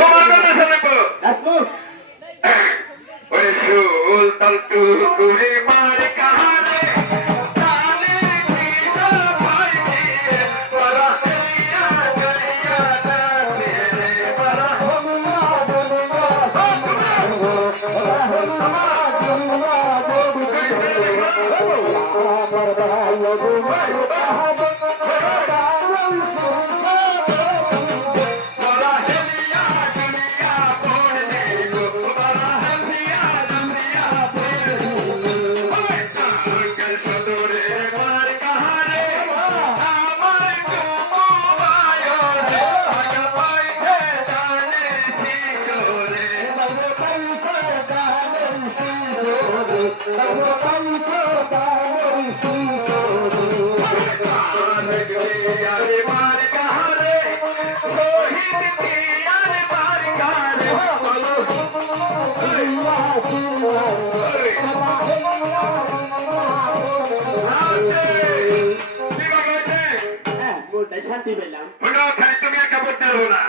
তোমার কথা শুনবো ওরে সুলতান টুকুরে মার কাহারে জানে কি না ভাই বড় হইয়া গইয়া তেরে বড় শান্তি পেলাম। তুমি একটা বলতে পারবো না।